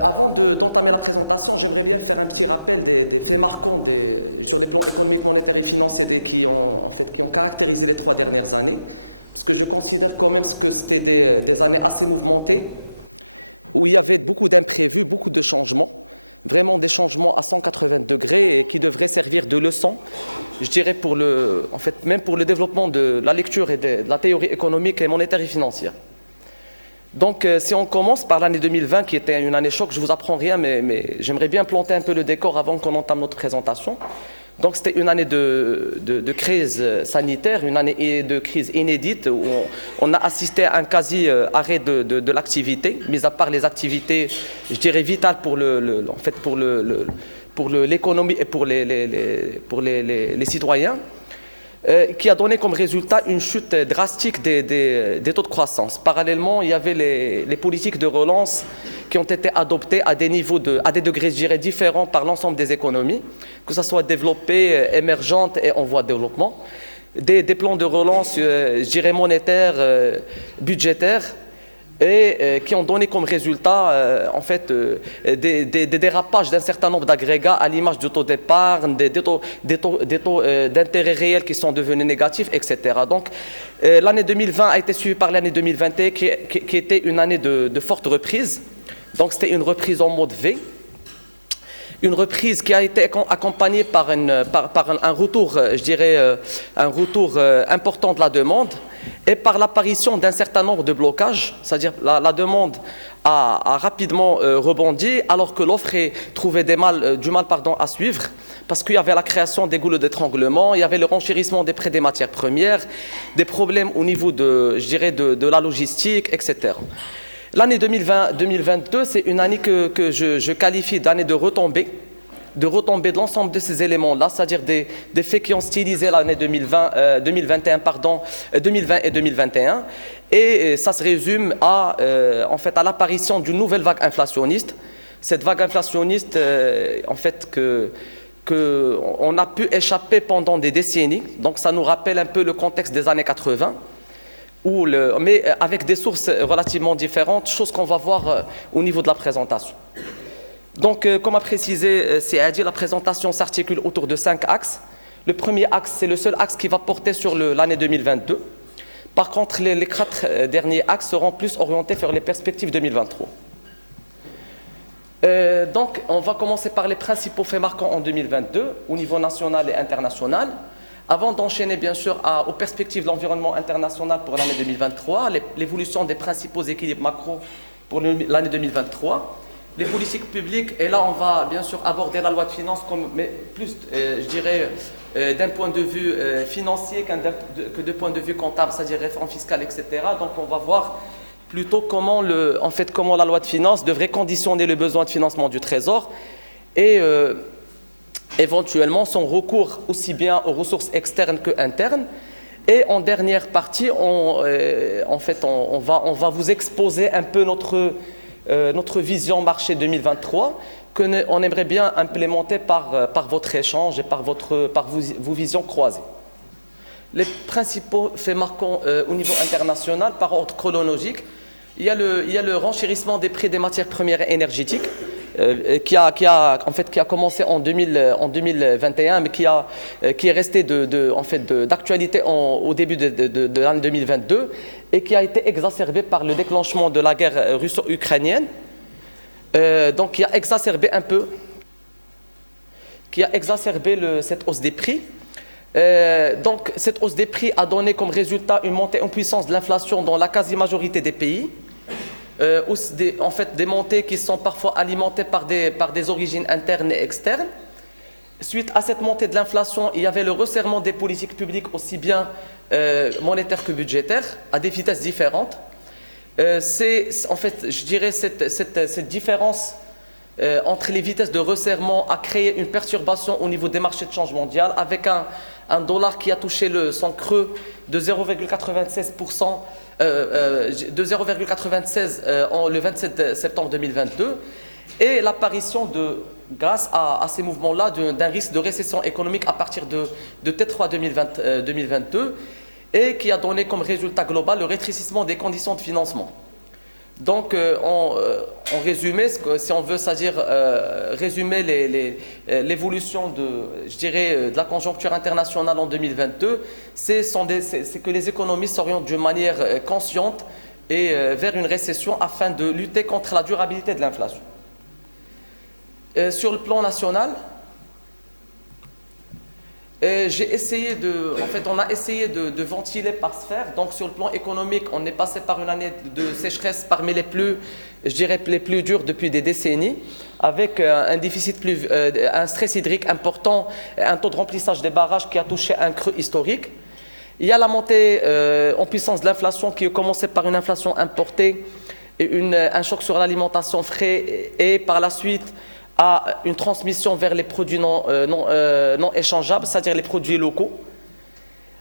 Avant d'entamer la présentation, j'aimerais bien faire un petit rappel des faits marquants sur les plans économiques, monétaires et financiers qui ont caractérisé les 3 dernières années. Parce que je considère quand même que c'était des années assez mouvementées, où il y avait beaucoup d'imprévus, beaucoup de changements, vraiment des changements à 180 degrés et qui devraient servir de leçon, je dirais, même pour le développement de la lecture et de la théorie économique et monétaire et financière. Donc, si on commence par l'année 2020, qui était une année choc, je ne vous apprends rien, mais j'aimerais bien planter un peu le décor avant qu'on entame notre présentation. Donc, c'était une année de crise sanitaire, une année de crise inédite, où on a assisté à un quasi-arrêt de l'activité, mis à part les activités, je dirais, vitales pour l'économie et pour les citoyens. Qui a donné comme résultat une chute drastique des taux de croissance. Parallèlement, il y avait les politiques de relance qui ont été adoptées à des degrés, je dirais, différents par l'ensemble des économies, que ce soit développées, émergentes et en voie de développement. Des plans de relance, je dirais, monétaires, budgétaires, et qui ont donné comme résultat des dérapages d'un certain nombre d'agrégats à l'image du taux d'épargne, des taux d'intérêt réels qui sont devenus négatifs, etc. Donc l'année 2020 a été suivie par l'année 2021 qui était une année de forte reprise. Donc c'était une reprise en mode V. Une reprise qui a été accompagnée par un retour, je dirais, un retour important de la demande et par l'apparition d'un certain nombre de blocages, c'est-à-dire la demande a rapidement rebondi alors que l'offre trouvait du mal à suivre parce qu'il y avait la création des goulots d'étranglement, il y avait le renchérissement des prix des matières premières, des problèmes au niveau de la logistique, etc. L'année 2022, c'est une année que je qualifie d'année de retombée de l'ensemble de ces éléments-là, c'est-à-dire des faits qui ont stylisé l'année 2020 et 2021. Et ça se résume à l'apparition d'une nouvelle vague inflationniste. Cette vague inflationniste, qu'on a pu échapper pendant des décennies. Donc ça nous rappelle un peu le contexte des années 80. Mais avec des sources relativement différentes, chose qu'on va voir au niveau de la présentation. Donc, comme a précisé Saadi, la présentation s'articule autour de 5 axes. Le premier axe, c'est le seul axe qui va porter sur l'année 2022. Par contre, les 4 derniers axes seront plus orientés vers les perspectives 2023. Donc, on va commencer par les principaux faits marquants en 2022, au niveau national et international. Avant d'enchaîner bien sûr aux perspectives de l'environnement international pour l'année 2023, l'évolution des principaux équilibres macro pour l'année 2023, les politiques publiques, et là on va bien sûr aborder la loi de finances, mais plus je dirais d'un point de vue financier que de point de vue comptable, c'est-à-dire réforme fiscale, etc. Donc on va voir plutôt comment la loi de finances devrait conditionner le besoin de financement du Trésor et éventuellement son recours aussi bien aux ressources externes que internes. Et en dernière partie, on va vous exposer un peu notre vision marché 2023 qu'on aimerait bien implémenter par votre échange et par vos visions croisées. Les principaux faits marquants au niveau international, par ordre chronologique, il y a le renchérissement des prix des matières premières énergétiques qui a commencé en 2021, mais qui est resté d'actualité au début de l'année 2022 et qui a été exacerbé par le déclenchement de la guerre russo-ukrainienne, donc qui a exacerbé cette hausse des prix. Donc cette hausse des prix a donné comme résultat une montée en puissance de l'inflation dans la quasi-majorité des pays. Des montées qui sont parfois alimentées par des origines internes et externes. Suite à cette montée de l'inflation, il y avait le resserrement des politiques publiques aussi bien monétaires que budgétaires, à des vitesses différentes. Je dirais cette différence entre les vitesses de resserrement a créé une perturbation au niveau des marchés de change mondial, avec un dollar qui a touché son creux de 0,96%. De 0,96 le 27 septembre 2022 et l'apparition grâce à ces mouvements-là d'un risque de récession économique à partir de T3 2022 et qui a donné comme résultat global le rétrécissement des conditions de financement. Donc, en résumé, si on veut, c'est-à-dire résumer l'évolution je dirais, de la conjoncture internationale en 2022, c'est que les économies s'orientent d'une manière consciente et vers une récession afin de lutter contre la durabilité de l'inflation. Sur le plan national, on a essayé de ventiler par sphère. Donc sur le plan économique, on est passé par une année de sécheresse parmi les plus dures depuis des décennies, avec un stress hydrique important, un taux de remplissage des barrages qui a touché un creux historique. Il y a la montée en puissance de l'inflation qui a commencé par une inflation importée et un choc sur l'alimentation frais et par la suite à une transmission vers les produits non échangeables, c'est-à-dire les produits locaux.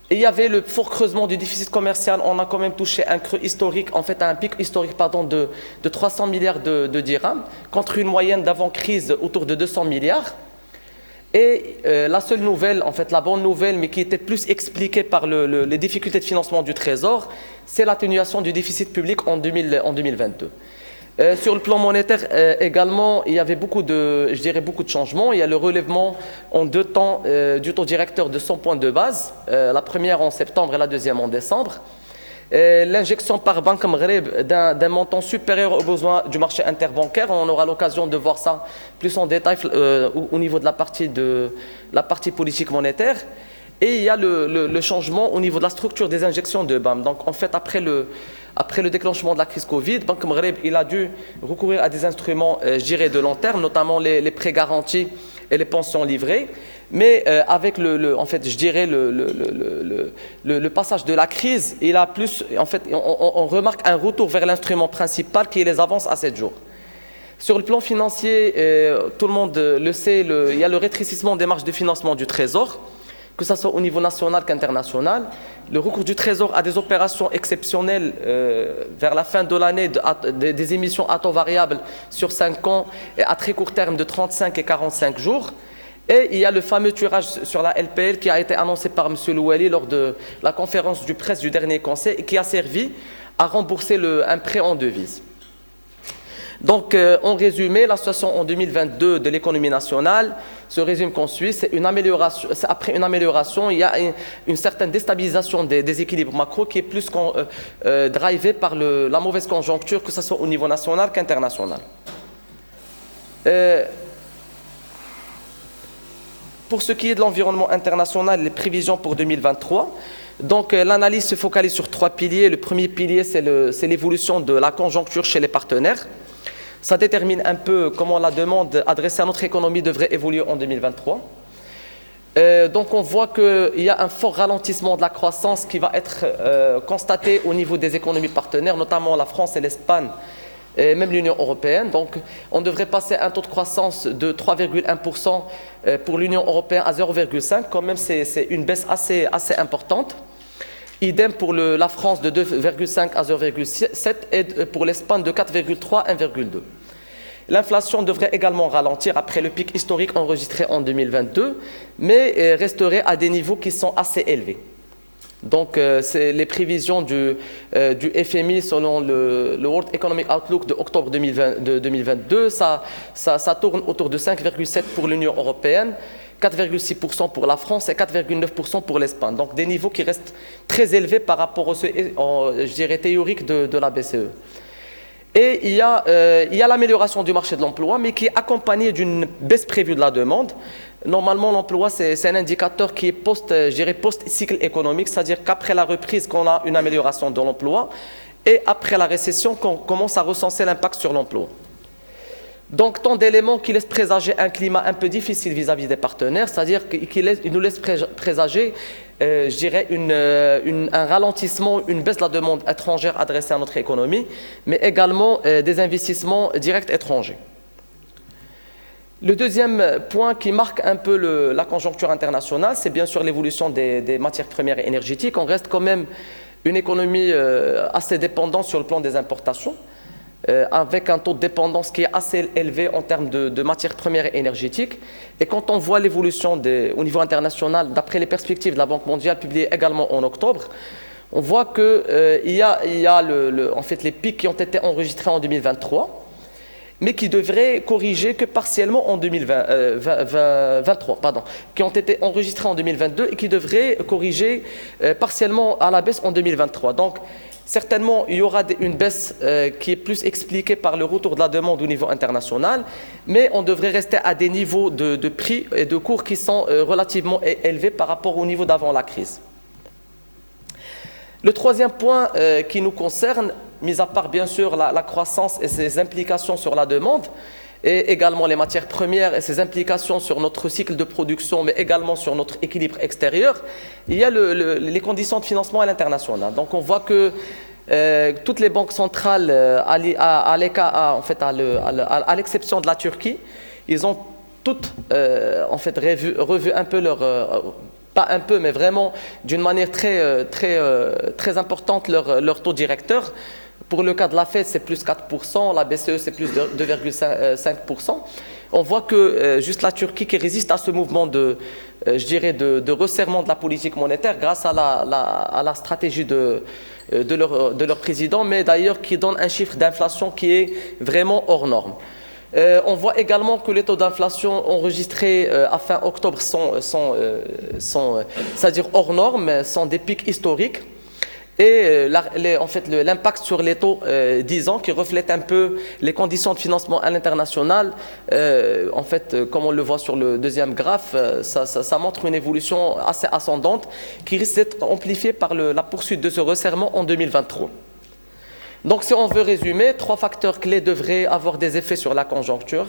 Et il y avait le fort creusement du déficit commercial. On a quand même touché un creux historique, en fait un pic historique de 300 milliards de dirhams, contre une moyenne d'avant-crise autour de 200 milliards. Et la seule nouvelle, en fait la bonne nouvelle, mais qui était plus expliquée par les difficultés de financement du Trésor, c'est l'atténuation du déficit public en 2022. Sur le plan monétaire également, il y avait beaucoup de changements. Il y a le relèvement en 2 temps du taux directeur de 100 points de base, la première en septembre et la deuxième en décembre. L'injection par Banque Maghreb d'un montant supérieur aux besoins du marché interbancaire. On aura l'occasion de voir ça plus en détail au niveau de la partie politique monétaire. Et il y a le changement au niveau de la structure des injections de BAM. Donc en fait, après le déclenchement de la crise Covid, Banque Maghreb a dû recourir à des instruments, de long terme, notamment les prêts garantis et les pensions livrées. Mais avec le passage de la crise, on remarque un retour vers l'instrument principal qui est les avances à 7 jours. Sur le plan financier, tout le monde le sait, il y a le rétrécissement des marges de financement du Trésor, que ce soit au niveau national qu'international. Le recours du Trésor à des opérations exceptionnelles vers la fin de l'année, des émissions à taux variable sur 5 ans et à très court terme de 35 et 45 jours. Et il y a le fameux tirage sur la LPL qui a été annoncé par M. Louali lors de la conférence de presse du dernier conseil et qui a servi à rembourser un prêt en devise. Donc, en résumé, la situation en 2022 de l'économie nationale se résume comme suit. C'est une amélioration. Après une amélioration, il y a une certaine déstabilisation des équilibres macro qui est plus drivée par la mauvaise conjoncture, que ce soit au niveau national qu'international. Pour ce qui est de l'environnement international, les prévisions pour 2023, donc l'analyse se focalise sur 3 piliers. Le premier pilier, c'est l'évolution de la conjoncture chez les partenaires. Ça détermine un peu comment la demande adressée à notre économie devrait évoluer en 2023. Donc on voit qu'il y a un fort ralentissement de la croissance qui va être constaté au niveau des économies partenaires, notamment la France et l'Espagne, et même l'Union européenne. Donc on devrait passer un taux de croissance de 3,1% pour l'Union européenne à 0,5%. Quand même, c'est une baisse assez importante. Idem pour la France de 2,5 à 0,7 et pour l'Espagne de 4,3 à 1,2. L'inflation devrait également ralentir après le pic historique enregistré en 2022, mais resterait à des niveaux qui sont assez élevés. Donc, c'est les prévisions du FMI selon le World Economic Outlook de octobre 2022, ça tourne autour de 5,7 pour l'Union européenne, 4,6% pour la France et 4,9% pour l'Espagne. Donc des niveaux qui restent très élevés par rapport théorique de la BCE. Et il y a l'amélioration du marché de l'emploi, mais qui est accompagnée d'une baisse prévue de la demande. Normalement, l'emploi, c'est un indicateur qui est post-cycle économique, c'est-à-dire qu'après la reprise, qu'on a une amélioration de l'emploi, et après la récession, qu'on commence à recenser l'impact sur l'emploi. Donc, tant d'éléments qui laissent présager un climat un peu difficile vis-à-vis des partenaires, c'est-à-dire qu'ils nous laissent présager, un ralentissement, une baisse de la demande étrangère adressée à notre économie, mais également des investissements directs étrangers. Le deuxième point qui marque un peu la conjoncture internationale, c'est bien sûr l'évolution des matières premières énergétiques. On reste quand même une économie assez dépendante sur le plan des importations, avec un taux de dépendance qui est assez élevé en termes de matières premières énergétiques. Et quand on voit l'évolution au niveau international, d'après les perspectives de la Banque mondiale publiées également en octobre, On voit qu'il y a en fait, les pics qui ont été enregistrés en 2023, mais qui devraient corriger que partiellement en 2023, qui ont été enregistrés en 2022 et qui devraient corriger partiellement à la baisse en 2023. Donc, certainement, il y aura une baisse qui est plus expliquée par le retour de la demande au niveau international, mais on devrait rester à des niveaux de prix et de cours qui sont relativement élevés par rapport au niveau d'avant la crise. Le troisième point qui nous concerne, mis à part bien sûr la croissance et ses implications sur la demande, et également les matières premières et ses implications sur notre cycle de production, mais également sur notre équilibre extérieur, il y a les conditions de financement à l'international. Donc on voit que toutes les banques centrales, à l'exception de la Turquie, ils ont toutes en fait revu un peu leur... pas un peu, mais vraiment d'une manière très importante leur taux directeur. Pour le cas de la Fed, c'est plus 4%, la BCE, c'est plus 2,5%. On voit que juste la Turquie qui résiste à ce mouvement de resserrement de la politique monétaire grâce à la stratégie de leur président, mais d'ailleurs qui donne un chiffre d'inflation qui est vraiment hors norme. On voit également que les taux d'inflation enregistrés à fin octobre sont c'est-à-dire hors normes, sont des pics historiques. Et en fait, l'impact sur les taux 10 ans qui reflète un peu les conditions de financement à l'international, en fait, comme on le voit sur le deuxième graphe, ça montre une évolution assez ascendante qui risque d'être amplifiée par la poursuite de ce resserrement en 2023. Donc, si on veut résumer, 3 facteurs clés devraient avoir des effets sur la conjoncture.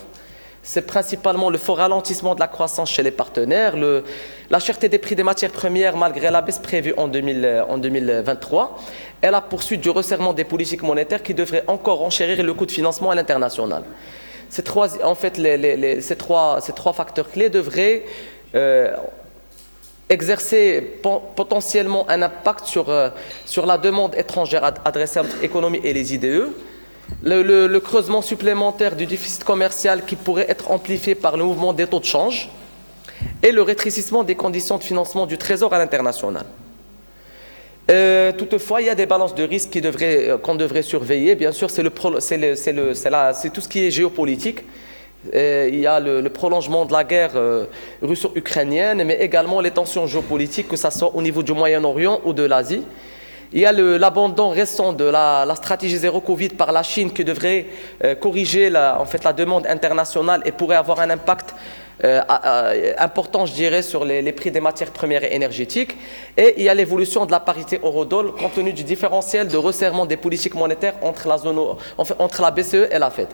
C'est principalement le fort ralentissement de la croissance chez les partenaires, la cherté des prix des matières premières malgré la baisse prévue en 2023 et la poursuite du resserrement des politiques monétaires qui devrait encore enchérir le coût de financement à l'international. Ces trois facteurs clés devraient exercer potentiellement un impact sur la demande étrangère adressée à notre économie et les IDE. Le creusement supplémentaire du déficit commercial qui pourrait être amplifié par le mouvement des taux de change et le rétrécissement des conditions de financement du Trésor à l'international. Toutefois, il y a des balances de risque qu'on devrait surveiller. Bien sûr, c'est tout ce qui est géopolitique. Il y a le prolongement de la guerre russo-ukrainienne, mais également les tensions géopolitiques, que ce soit au niveau du Moyen-Orient ou de l'Asie. Il y a l'abandon récent de la stratégie zéro Covid par la Chine qui devrait corriger la demande internationale et pourrait avoir un impact important, je dirais, sur les prix des matières premières et énergétiques. Et il y a l'évolution de la parité euro-dollar compte tenu du différentiel de resserrement des politiques monétaires entre la BCE et la Fed.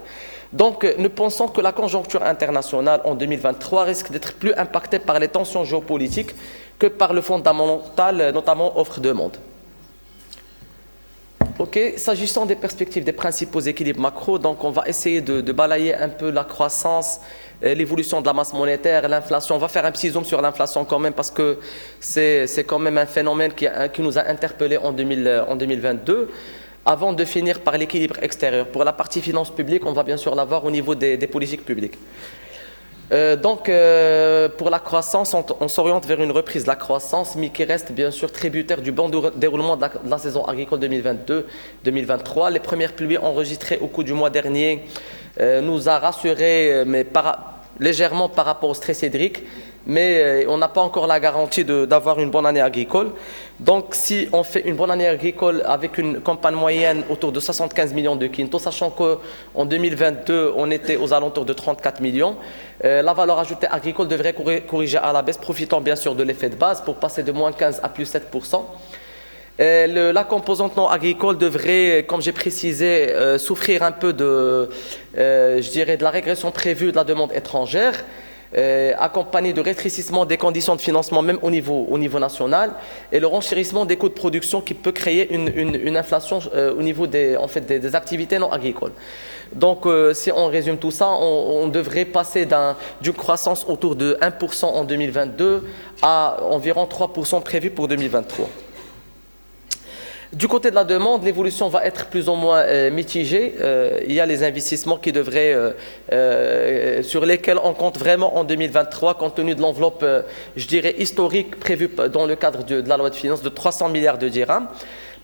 Donc, nous pensons que la conjoncture internationale en 2023 risque d'être plus impactée par les tensions géopolitiques que par le fondamental, notamment offre-demande. Ok, s'agissant des perspectives des principaux équilibres macro, donc on va essayer de balayer un peu la croissance, l'évolution de la masse monétaire, l'inflation. On va faire un petit zoom sur l'inflation quand même parce que c'est quand même un phénomène qui nous a interpellés en 2022. Avant de finir par l'équilibre extérieur. Pour la partie finances publiques, on va bien sûr l'avoir au niveau des politiques publiques. Pour la croissance, on s'oriente vers une reprise de la croissance, mais qui reste bien sûr tributaire du bon déroulement de la saison agricole 2022-2023. Les premières pluies enregistrées au cours du mois dernier nous a rassurés, mais légèrement par rapport au stress hydrique, mais on n'a pas encore la garantie d'avoir une bonne année agricole. Donc si on fait une bonne année agricole avec une campagne moyenne autour de 75 millions de quintaux, sachant qu'en 2022 on était aux alentours de 34 millions, la valeur ajoutée agricole devrait corriger à la baisse, profitant bien sûr de l'effet de base pour passer de moins 15 à plus 7%. La composante non agricole devrait, comme j'ai précisé, souffrir un peu de la régression prévue de la demande étrangère, accompagné de rétrécissement des conditions de financement même au niveau national et le renchérissement des coûts de production qui peut créer une inflation au niveau des activités non agricoles. Donc si on résume tout ça, on devrait passer d'une croissance autour de 1% en 2022 à environ 3% prévu pour 2023. Du côté de la demande, l'évolution va être plus ou moins mitigée. Il y a les investissements qui devraient, sur lesquels on compte vraiment en 2023, compte tenu de l'enveloppe, je dirais, historique prévue dans le cadre de la loi de finances de 300 milliards de dirhams.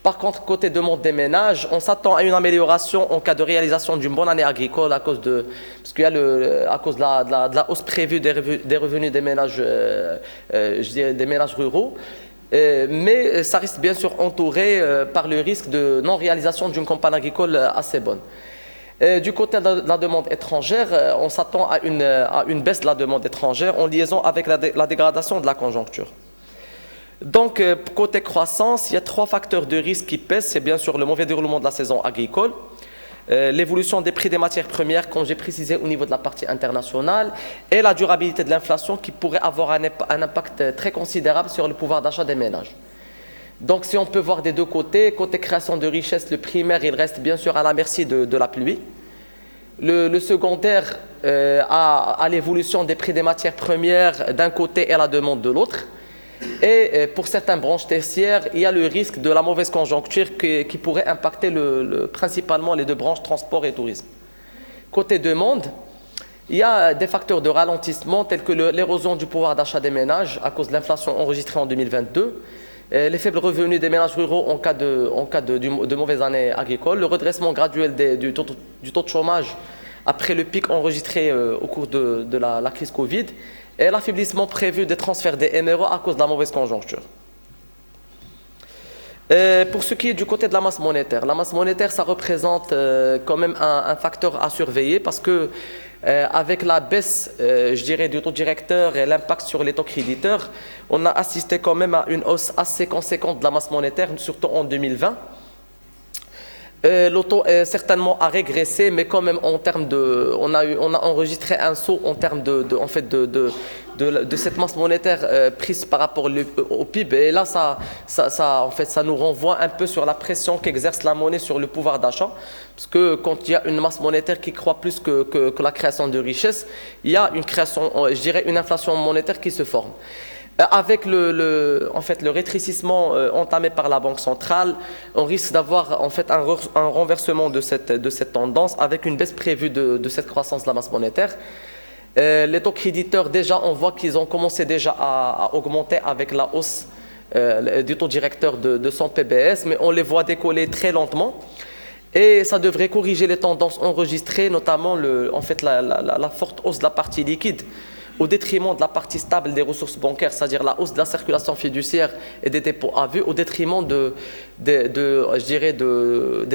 Par contre, côté demande des ménages, on s'attend à une amélioration en cas de réalisation d'une bonne année agricole à cause de, parce qu'il y a à cause de la hausse prévue des revenus des ménages, je dirais, des ménages ruraux. Mais ça reste bien sûr entouré par le risque de non-réalisation d'une campagne agricole assez bonne. Du côté de la demande étrangère, on s'attend à une baisse de la demande étrangère en liaison avec la dégradation de la conjoncture. Donc, côté croissance, il y a 3 facteurs de risque qui pèsent. C'est bien sûr le mauvais déroulement de la saison agricole, l'évolution des prix des matières premières, comme j'ai précisé au niveau de la partie internationale, et la durabilité de l'inflation qui pourrait avoir un impact très considérable sur le pouvoir d'achat des ménages. Donc si on peut voir des deux côtés, côté création de richesse, le primaire, il reste bien sûr à la merci de la pluie. Le secondaire à l'évolution des prix des matières premières d'un côté et la demande de l'autre. Et pour certaines branches tertiaires, il y a le risque de la mauvaise conjoncture qui pourrait impacter principalement les 2 branches, transport et tourisme. Côté demande, il y a des facteurs de ralentissement tels que l'érosion du pouvoir d'achat des ménages à cause de l'inflation enregistrée en 2022, les faibles revenus des ménages ruraux en cas de mauvaise année agricole, le redressement graduel du taux de chômage après le pic enregistré au cours de la crise Covid, et l'affaiblissement prévu des transferts des MRO à cause de la mauvaise conjoncture. Pour ce qui est du côté de la masse monétaire, ça représente quand même un facteur à surveiller parce que avec la baisse, je dirais, du taux directeur et l'impact sur les taux créditeurs, on a assisté quand même à une hausse assez conséquente de la masse monétaire, surtout en 2020. Le taux certainement a régressé, mais quand même en termes on a enregistré un saut en termes de cette masse monétaire prise par rapport au PIB. Et là, ça nous renvoie un peu sur la pression qu'exerce la monnaie sur le pouvoir d'achat. Parce que quand il y a une masse monétaire qui croît plus que la création de richesse, il y a une inflation monétaire qui se forme. Avec le rétrécissement entamé par la Banque centrale, on risque d'avoir un renversement de cette tendance avec une baisse prévue de cette croissance de la masse monétaire. Les taux créditeurs, déjà, on voit qu'ils ont commencé déjà à augmenter avec la hausse du taux directeur de 100 PBS, mais on les voit décoller très lentement. Et ça devrait corriger les tendances enregistrées, notamment la forte hausse de la partie liquide, au détriment de la partie stable des ressources bancaires, c'est-à-dire la hausse de la circulation fiduciaire et des dépôts à vue, au détriment des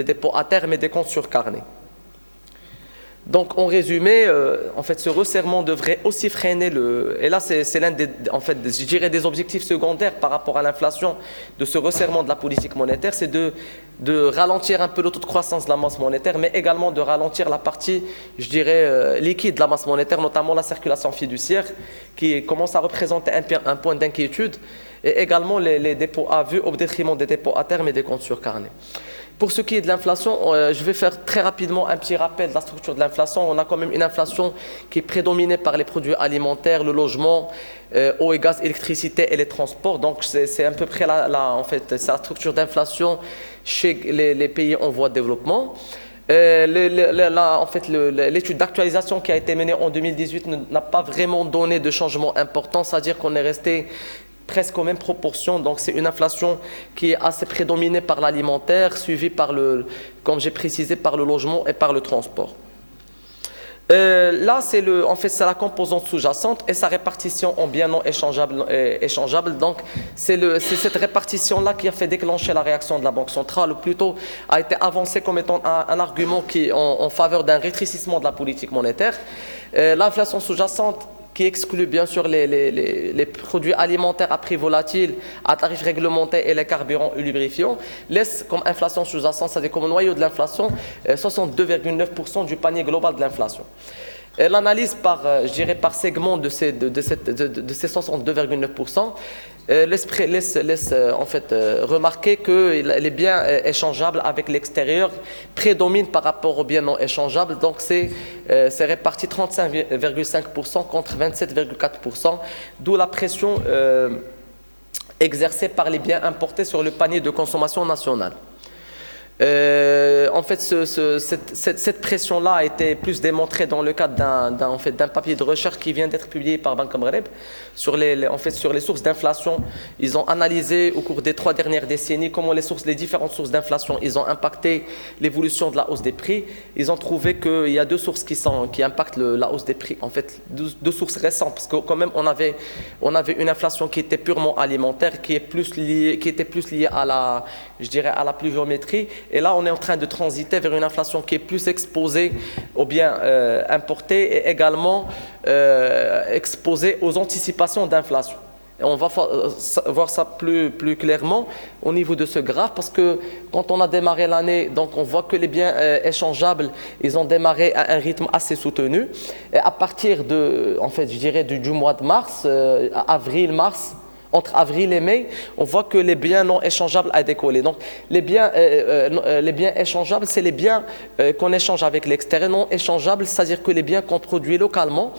dépôts à terme et des comptes sur carnet. Donc, en résumé, ce resserrement devrait aussi freiner et là, c'est l'un des objectifs secondaires par rapport à l'inflation de ce resserrement de la politique monétaire, c'est de ralentir un peu le taux de croissance de la masse monétaire, mais également de ralentir la partie, liquide de la masse monétaire, notamment la circulation fiduciaire, qui commence à représenter un point d'inquiétude, et également les dépôts à vue au détriment des dépôts à terme et des comptes sur carnet. Pour ce qui est de l'inflation, je vais faire très rapidement un petit rappel de la structure de l'inflation. On a quand même une inflation qui est prédominée par les produits alimentaires, le logement, eau et gaz, électricité et les transports. Donc c'est à peu près c'est la structure d'inflation chez les pays en voie de développement. L'étude d'actualisation qui a été menée en 2018 n'a pas vraiment donné de changement important, c'est-à-dire qu'on est resté presque aux mêmes proportions, donc c'est une inflation qui est assez prédominée par l'alimentaire, suivie par comme j'ai précisé, par le logement et par le transport. Là, c'est la composante sous-jacente et sa répartition en biens non échangeables. Donc, c'est cette répartition-là qui a fait déclencher la réaction de la Banque centrale, ou plutôt a été avancée comme étant un argument en faveur d'un rétrécissement de la politique monétaire. L'inflation sous-jacente, qui exclut bien sûr les produits alimentaires à prix volatile, à tarifs réglementés et les carburants et lubrifiants, laisse comme inflation sous-jacente, c'est-à-dire comme noyau de l'inflation, 62,9% du panier global de l'inflation. L'analyse par segment de ces 62,9% laisse remarquer que les biens échangeables avec l'extérieur prédominent par rapport aux biens non échangeables. Donc c'est réparti 35,5% contre 27,4%, d'où la pression exercée par les biens importés sur le panier de consommation nationale. En fait, cette pression-là a été plus démontrée dans le cadre d'un papier de recherche qui vient d'être publié par Banque Maghreb sur les sources d'inflation. Ils ont analysé au cours des 3 dernières décennies comment les différentes sources d'inflation ils ont impacté l'évolution de la hausse des prix. Ils ont trouvé qu'il y a 2 sources qui impactent la hausse des prix. En fait, deux sources récentes, parce que quand même on avait une inflation qui était purement alimentaire, qui était plus liée à la pluviométrie. Et là, on est en train de transiter vers une inflation qui est plus exposée aux biens importés et également exposée aux anticipations d'inflation. Et on va voir ça plus clairement au niveau de ce graphe, parce que quand on a démarré l'année, donc on voit que les biens échangeables, ils ont démarré à un rythme assez soutenu. Et à partir du mois de mars, avril-mars, entre avril et mai, on voit que les biens non échangeables ont décollé. Donc, les biens échangeables, c'est les biens qu'on échange avec l'extérieur. Non échangeables, c'est-à-dire que les biens qu'on produit localement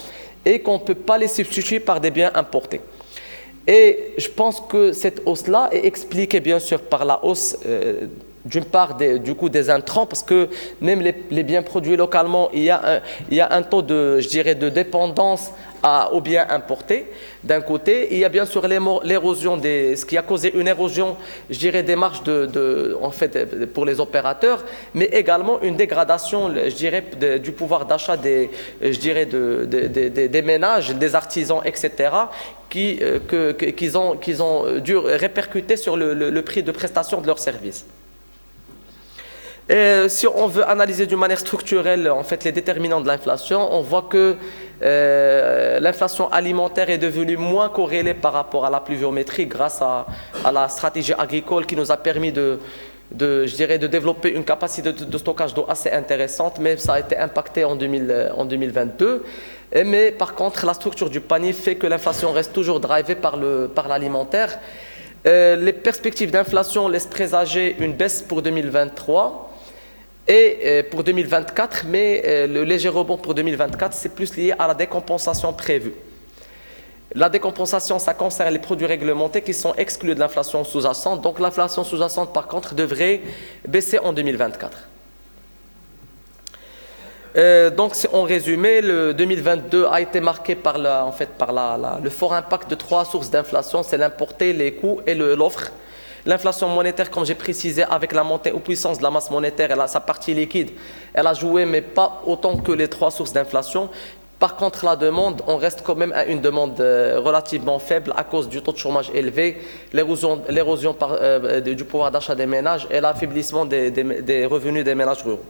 et qu'on ne peut pas les substituer par des biens importés. Et je pense que cette hausse-là est expliquée bien sûr par la hausse d'une part des intrants, parce que même les biens produits localement, il y a un taux de dépendance aux biens importés d'un côté. Il y a bien sûr l'érosion ce qui a causé une érosion, des marges pour les opérateurs, mais également une dégradation, du pouvoir d'achat des ménages, des artisans, etc., qu'ils ont dû répercuter sur le prix de prestation de leurs services. Et si on veut analyser d'une manière structurelle les déterminants de l'inflation, on voit que l'inflation alimentaire est devenue moins corrélée par rapport à la pluviométrie grâce à la stratégie agricole qui nous a permis de développer une capacité de stockage d'eau assez intéressante, mais ça a été impacté en 2022. Mais par contre, la structure du panier fait que l'inflation reste toujours drivée par l'alimentaire. Les perspectives d'inflation laissent présager une baisse pour 2023 et pour 2024, mais le léger rebond pour 2024, c'est plus lié à la décompensation prévue. La décompensation, ça concerne les produits réglementés qui sont exclus de l'inflation sous-jacente. Donc l'inflation sous-jacente, par contre, devrait baisser en 2024. Donc, si on résumait, le 2022 a été marqué par le fort impact de 3 sources d'inflation, c'est l'importé, les coûts et l'offre. L'inflation monétaire, comme j'ai précisé, avec la montée en puissance de la masse monétaire, elle a sa partie liquide, elle a joué, mais pas autant que les 3 sources d'inflation. Par contre, la demande, on reste quand même à une demande relativement faible à cause du taux de chômage élevé, l'érosion du pouvoir d'achat des ménages et l'affaiblissement des revenus des ménages ruraux.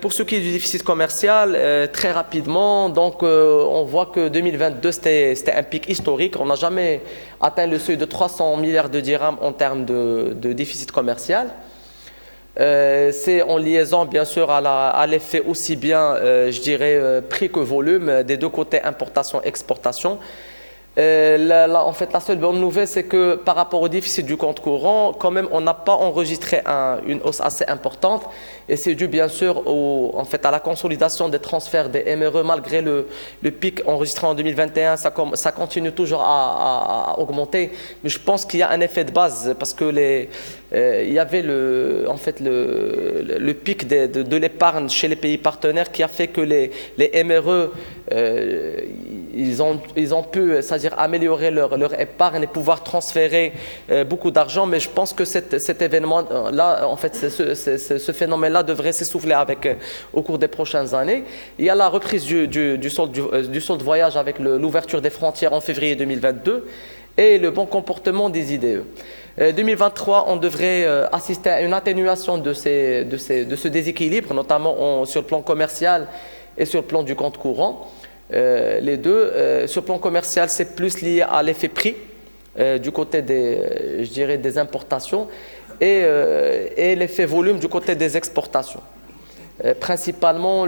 Pour ce qui est du déficit commercial, très rapidement, donc on voit que 2022 c'était un pic historique. On n'a jamais atteint le seuil de 300 milliards de dirhams en termes de déficit commercial. C'est en liaison bien sûr à l'effet aussi bien, prix que volume des deux côtés importation-exportation. La seule bonne nouvelle, c'est que par rapport au déficit du compte courant, quand même, on n'a pas enregistré une hausse assez importante, et c'est dû bien sûr à la consolidation des transferts des MRE. Malgré le pic enregistré en 2021, ça continue toujours à augmenter, mais je pense qu'il y a un effet de base, parce que il y avait le pic de l'épargne chez les pays partenaires qui a fait que les MRE ils ont pu, c'est-à-dire améliorer leur épargne et pouvoir transférer beaucoup d'argent, mais je pense que cet événement-là, ce phénomène-là devrait s'essouffler au cours des prochaines années. Il y a la reprise du solde voyage avec l'ouverture des frontières en février 2022 et le bon comportement des IDE. 2023, on devrait assister à une atténuation de ce déséquilibre, notamment sur le plan commercial et sur le plan du compte courant. Les deux. Sur le plan commercial, c'est plus lié à l'effet prix du côté des importations et l'effet volume du côté des exportations. Principalement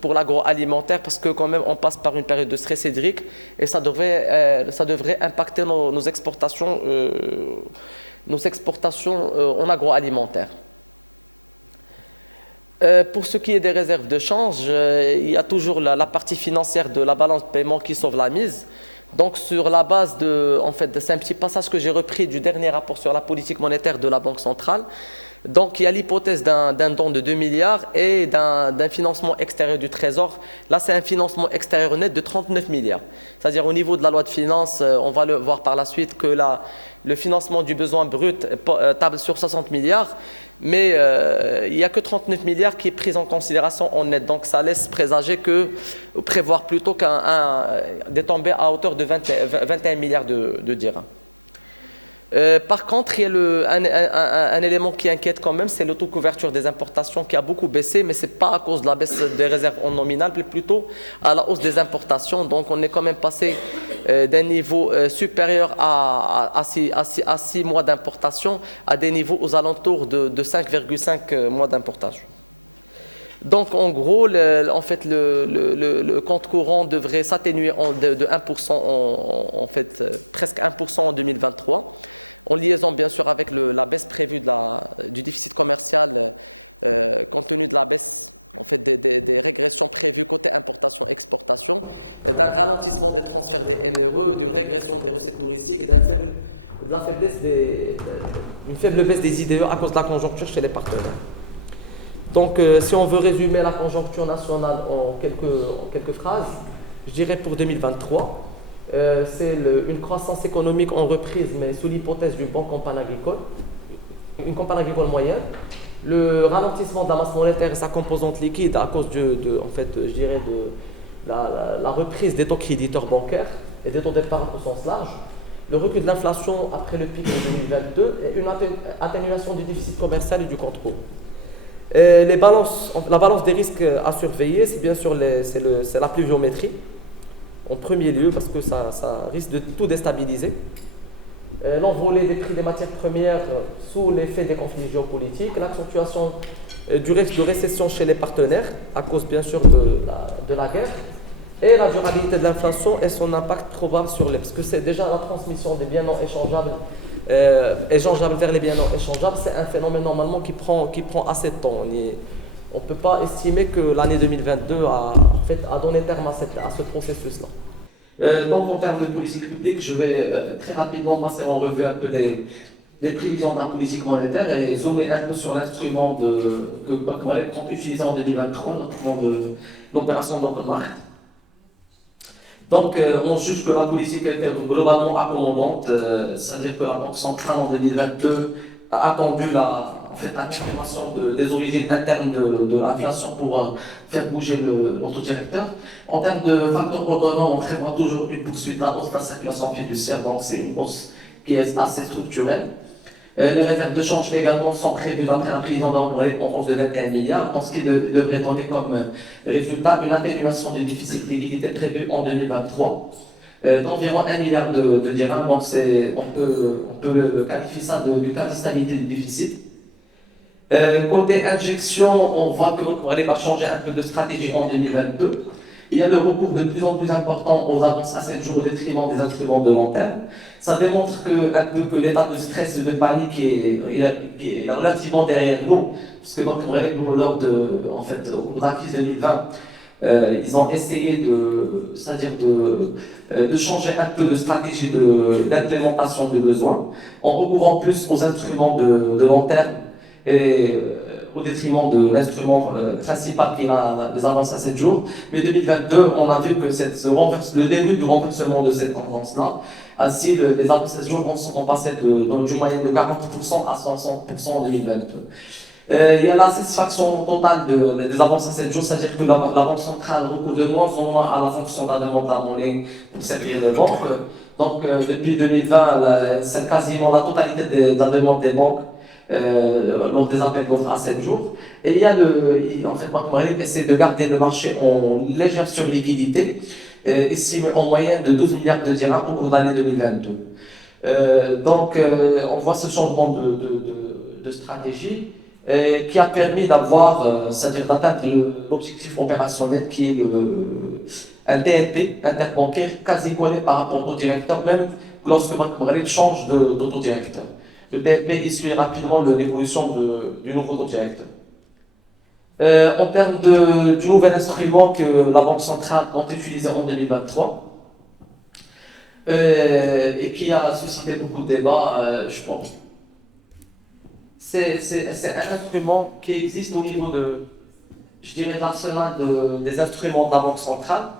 pour l'agroalimentaire, parce que quand même on passe par une période de stress hydrique et ça devrait impacter nos exportations en agroalimentaire. Pour ce qui est des réserves de change, il y a toujours la partie financière de la balance de paiement qui sauve la mise. Donc sur la base c'est un petit passage que j'ai repris du dernier rapport sur la politique monétaire de la Banque centrale. Donc il y a l'hypothèse d'un don de 2 milliards et d'un financement extérieur du Trésor. Là, c'est un financement extérieur net de 39 milliards. C'est-à-dire au niveau de la loi de finances, on va le voir par la suite que le financement du besoin brut table sur 60 milliards. Mais il n'y a que 39 milliards qui est pris en considération en net. Donc ça laisse prévoir plutôt des tombées à hauteur de 21 milliards de dirhams. Par contre, il y a un élément qui inquiète quand même, c'est l'autocouverture des importations qui a beaucoup baissé, mais ce n'est pas à cause de la baisse des réserves en nominal, mais plutôt à la hausse des importations. Donc on est quand même passé d'un niveau supérieur à 6 mois d'importation à des niveaux aux alentours de 5,5 mois d'importation. Donc en gros, le compte courant devrait s'atténuer de 1%, presque 1% en 2023, en liaison bien sûr avec la baisse prévue du déficit commercial, compte tenu de la baisse des régressions prévues côté importation-exportation, d'un ralentissement des transferts des MRE, d'une régression des recettes touristiques et d'une faible baisse des IDE à cause de la conjoncture chez les partenaires. Donc, si on veut résumer la conjoncture nationale en quelques phrases, je dirais pour 2023, c'est une croissance économique en reprise, mais sous l'hypothèse d'une bonne campagne agricole, une campagne agricole moyenne. Le ralentissement de la masse monétaire et sa composante liquide à cause de la reprise des taux créditeurs bancaires et des taux d'épargne au sens large. Le recul de l'inflation après le pic de 2022 et une atténuation du déficit commercial et du contrôle. La balance des risques à surveiller, c'est bien sûr c'est la pluviométrie, en premier lieu, parce que ça risque de tout déstabiliser. L'envolée des prix des matières premières sous l'effet des conflits géopolitiques, l'accentuation du risque de récession chez les partenaires, à cause bien sûr de la guerre, et la durabilité de l'inflation et son impact probable parce que c'est déjà la transmission des biens non échangeables vers les biens non échangeables, c'est un phénomène normalement qui prend assez de temps. On ne peut pas estimer que l'année 2022 a donné terme à ce processus-là. Donc en termes de politique publique, je vais très rapidement passer en revue un peu les prévisions de la politique monétaire et zoomer un peu sur l'instrument que Banque Monétaire compte utiliser en 2023, notamment l'opération d'Openmarkt. Donc, on juge que la politique était globalement accommodante, c'est-à-dire que la Banque centrale en 2022 a attendu la confirmation des origines internes de l'inflation pour faire bouger l'autodirecteur. En termes de facteurs autonome, on prévoit toujours une poursuite de la hausse de la circulation fiduciaire, donc c'est une hausse qui est assez structurelle. Les réserves de change également sont prévues d'après la prévision en hausse de 21 milliards, ce qui devrait donner comme résultat une atténuation du déficit de liquidité prévu en 2023 d'environ 1 milliard de dirhams. Donc on peut qualifier ça du cas de stabilité du déficit. Côté injection, on voit que l'État va changer un peu de stratégie en 2022. Il y a le recours de plus en plus important aux avances à 7 jours au détriment des instruments de long terme. Ça démontre que l'état de stress et de panique est relativement derrière nous, parce que donc, au cours de la crise 2020, ils ont essayé de changer un peu de stratégie d'implémentation de besoins, en recourant plus aux instruments de long terme et au détriment de l'instrument principal qui a des avances à 7 jours. Mais 2022, on a vu que le début du renversement de cette tendance-là. Ainsi, les avances à 7 jours sont passées du moyen de 40% à 60% en 2022. Il y a la satisfaction totale des avances à 7 jours, c'est-à-dire que la Banque centrale recourt de moins en moins à la fonction de la demande en ligne pour servir les banques. Donc, depuis 2020, c'est quasiment la totalité de la demande des banques lors des appels d'offres à 7 jours. Et il y a Banque Monétaire essaie de garder le marché en légère surliquidité, estimé en moyenne de 12 milliards de dirhams au cours de l'année 2022. On voit ce changement de stratégie qui a permis c'est-à-dire d'atteindre l'objectif opérationnel qui est un TNP interbancaire quasi collé par rapport au directeur, même lorsque Banque Monétaire change d'autodirecteur. Le TNP suit rapidement l'évolution du nouveau autodirecteur. En termes du nouvel instrument que la Banque centrale compte utiliser en 2023, et qui a suscité beaucoup de débats, je pense. C'est un instrument qui existe au niveau de, je dirais, de l'arsenal des instruments de la Banque centrale.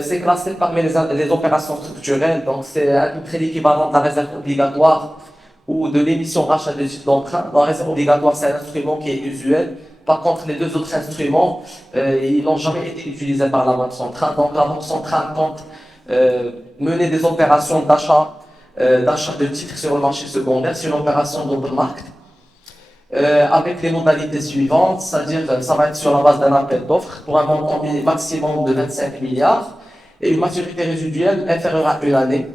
C'est classé parmi les opérations structurelles, donc c'est à peu près l'équivalent de la réserve obligatoire ou de l'émission rachat de titres d'emprunt. La réserve obligatoire, c'est un instrument qui est usuel. Par contre, les deux autres instruments, ils n'ont jamais été utilisés par la Banque centrale. Donc la Banque centrale compte mener des opérations d'achat de titres sur le marché secondaire, c'est une opération d'overmarket. Avec les modalités suivantes, c'est-à-dire ça va être sur la base d'un appel d'offres pour un montant maximum de 25 milliards et une maturité résiduelle inférieure à une année,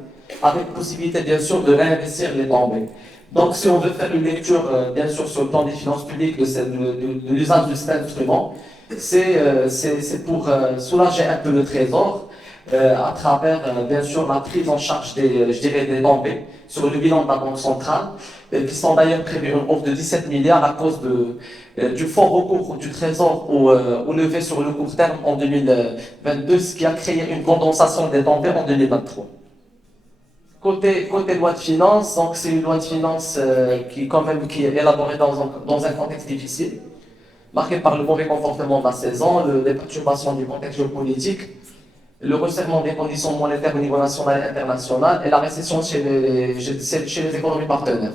avec possibilité bien sûr de réinvestir les tombées. Donc si on veut faire une lecture bien sûr sur le plan des finances publiques de l'usage de cet instrument, c'est pour soulager un peu le trésor à travers bien sûr la prise en charge des tombées sur le bilan de la Banque centrale, qui sont d'ailleurs prévues une hausse de 17 milliards à cause du fort recours du Trésor au levier sur le court terme en 2022, ce qui a créé une condensation des tombées en 2023. Côté loi de finances, donc c'est une loi de finances qui est élaborée dans un contexte difficile, marqué par le mauvais comportement de la saison, les perturbations du contexte géopolitique, le resserrement des conditions monétaires au niveau national et international et la récession chez les économies partenaires.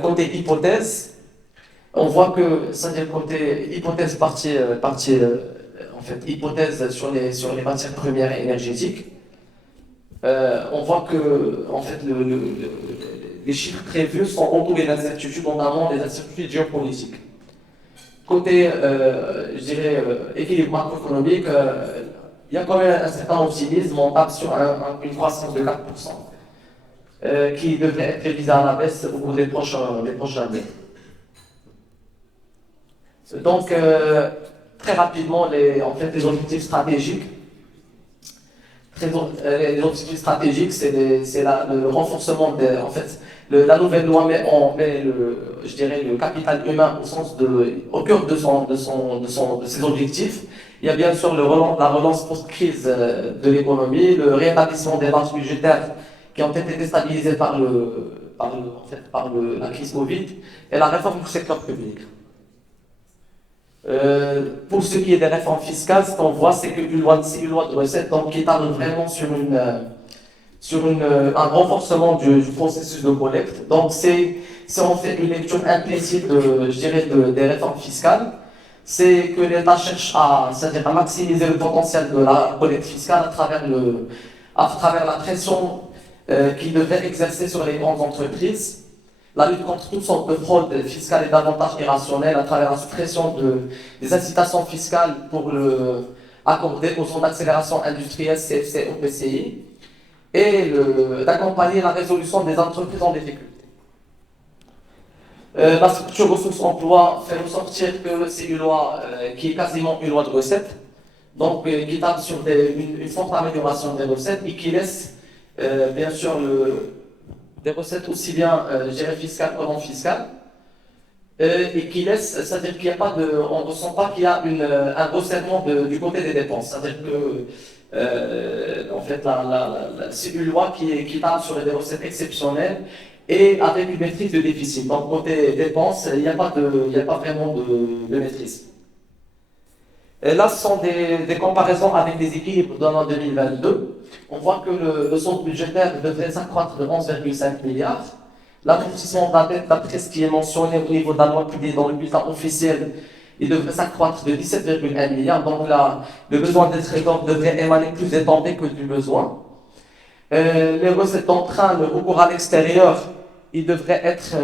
Côté hypothèse, on voit que, c'est-à-dire côté hypothèse hypothèse sur les matières premières et énergétiques, on voit que en fait, les chiffres prévus sont entourés d'incertitudes, notamment des incertitudes géopolitiques. Côté, je dirais, équilibre macroéconomique, il y a quand même un certain optimisme. On part sur une croissance de 4% qui devrait être révisée à la baisse au cours des prochaines années. Donc, très rapidement, les objectifs stratégiques. Les objectifs stratégiques, c'est le renforcement la nouvelle loi met le capital humain au cœur de ses objectifs. Il y a bien sûr la relance post-crise de l'économie, le rétablissement des marges budgétaires qui ont été déstabilisées par la crise Covid et la réforme du secteur public. Pour ce qui est des réformes fiscales, ce qu'on voit, c'est qu'une loi de recettes qui table vraiment sur un renforcement du processus de collecte. Donc, si on fait une lecture implicite, des réformes fiscales, c'est que l'État cherche à maximiser le potentiel de la collecte fiscale à travers la pression qu'il devrait exercer sur les grandes entreprises. La lutte contre toutes sortes de fraudes fiscales et d'avantages irrationnels à travers la suppression des incitations fiscales pour accorder aux zones d'accélération industrielle CFC et OPCI et d'accompagner la résolution des entreprises en difficulté. La structure ressources emploi fait ressortir que c'est une loi qui est quasiment une loi de recettes, donc qui table sur une forte amélioration des recettes et qui laisse bien sûr des recettes aussi bien, fiscales que non fiscales, et qui laisse, c'est-à-dire qu'il n'y a pas on ne ressent pas qu'il y a un resserrement du côté des dépenses. C'est-à-dire que, c'est une loi qui table sur des recettes exceptionnelles et avec une maîtrise de déficit. Donc, côté dépenses, il n'y a pas vraiment de maîtrise. Et là, ce sont des comparaisons avec les équilibres de l'an 2022. On voit que le solde budgétaire devrait s'accroître de 11,5 milliards. L'amortissement de la dette, d'après ce qui est mentionné au niveau de la loi publiée dans le bulletin officiel, il devrait s'accroître de 17,1 milliards. Donc là, le besoin de trésor devrait émaner plus des tombées que du besoin. Les recettes d'emprunt, le recours à l'extérieur, il devrait être,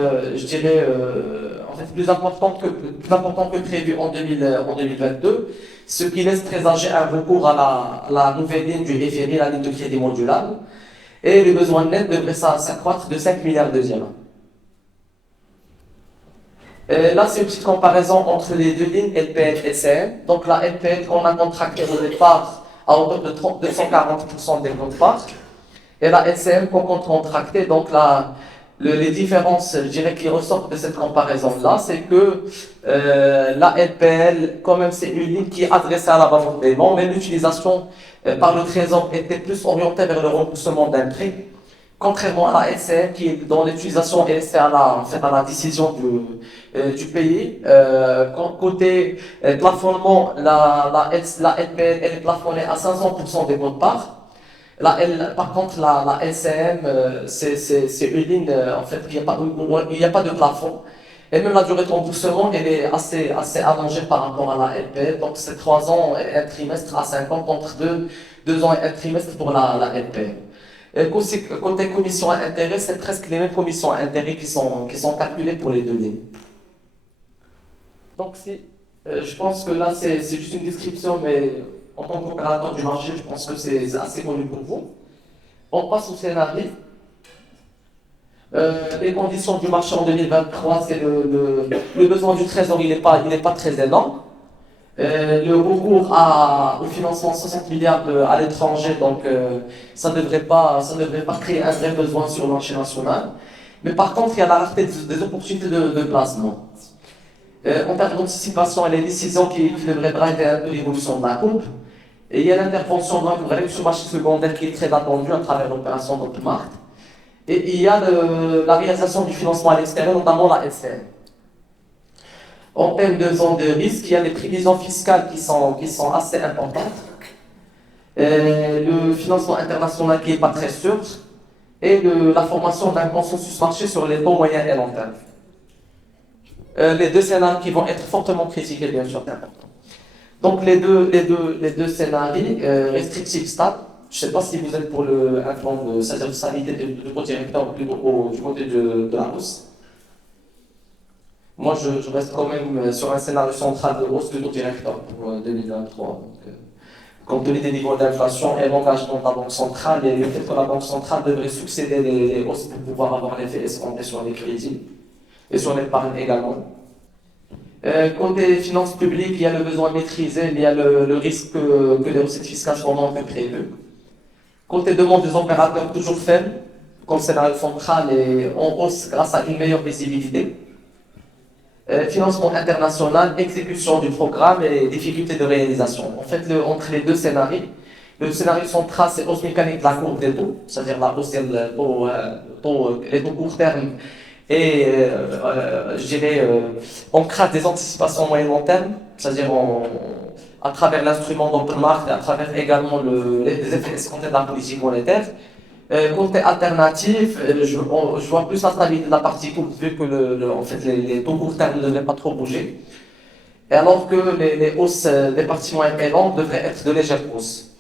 plus important que prévu en 2022, ce qui laisse présager un recours à la nouvelle ligne du FMI, la ligne de crédit modulable, et le besoin net devrait s'accroître de 5 milliards de dirhams. Là, c'est une petite comparaison entre les deux lignes, LPL et CM. Donc la LPL qu'on a contractée au départ à hauteur de 240% des quotes-parts, et la LCM qu'on compte contracter, donc les différences, je dirais, qui ressortent de cette comparaison-là, c'est que la LPL, quand même, c'est une ligne qui est adressée à la balance de paiement, mais l'utilisation par le Trésor était plus orientée vers le remboursement d'un prêt, contrairement à la LCM, dont l'utilisation est laissée à en fait, à la décision du pays. Côté plafonnement, la LPL, elle est plafonnée à 500% des mots-de-part. Par contre, la LCM, c'est une ligne en fait, il n'y a pas de plafond. Et même la durée de remboursement, elle est assez allongée par rapport à la LPL. Donc, c'est 3 ans et un trimestre à 5 ans contre 2 ans et un trimestre pour la LPL. Et côté commission à intérêt, c'est presque les mêmes commissions à intérêt qui sont calculées pour les deux lignes. Donc, je pense que là, c'est juste une description, mais en tant qu'opérateur du marché, je pense que c'est assez connu pour vous. On passe au scénario. Les conditions du marché en 2023, c'est le besoin du trésor, il n'est pas très énorme. Le recours au financement 60 milliards à l'étranger, donc ça ne devrait pas créer un vrai besoin sur le marché national. Mais par contre, il y a la rareté des opportunités de placement. En termes d'anticipation, il y a les décisions qui devraient driver un peu l'évolution de la courbe. Et il y a l'intervention donc sur le marché secondaire qui est très attendue à travers l'opération d'Opmarkt. Et il y a la réalisation du financement à l'extérieur, notamment la SCM. En termes de zone de risque, il y a les prévisions fiscales qui sont assez importantes. Le financement international qui n'est pas très sûr. Et la formation d'un consensus marché sur les taux moyens et long terme. Les deux scénarios qui vont être fortement critiqués, bien sûr, c'est important. Donc les deux scénarios, restrictifs stables. Je ne sais pas si vous êtes pour un plan de stabilité du côté recteur ou plutôt du côté de la hausse. Moi, je reste quand même sur un scénario central de hausse plutôt directeur pour 2023. Donc, compte tenu des niveaux d'inflation et l'engagement de la Banque centrale et le fait que la Banque centrale devrait succéder les hausses pour pouvoir avoir l'effet escompté sur les crédits et sur l'épargne également. Côté finances publiques, il y a le besoin maîtrisé, il y a le risque que les recettes fiscales soient moins que prévues. Côté demande des opérateurs, toujours faible, comme scénario central et en hausse grâce à une meilleure visibilité. Financement international, exécution du programme et difficultés de réalisation. En fait, entre les deux scénarios, le scénario central, c'est hausse mécanique de la courbe des taux, c'est-à-dire la hausse des taux court terme. Et je dirais, on crée des anticipations moyen long terme, c'est-à-dire à travers l'instrument d'Opmarkt et à travers également les effets escomptés de la politique monétaire. Côté alternatif, je vois plus la stabilité de la partie courte vu que en fait, les taux court terme ne devraient pas trop bouger. Et alors que les hausses des parties moyennes et longues devraient être de légères hausses.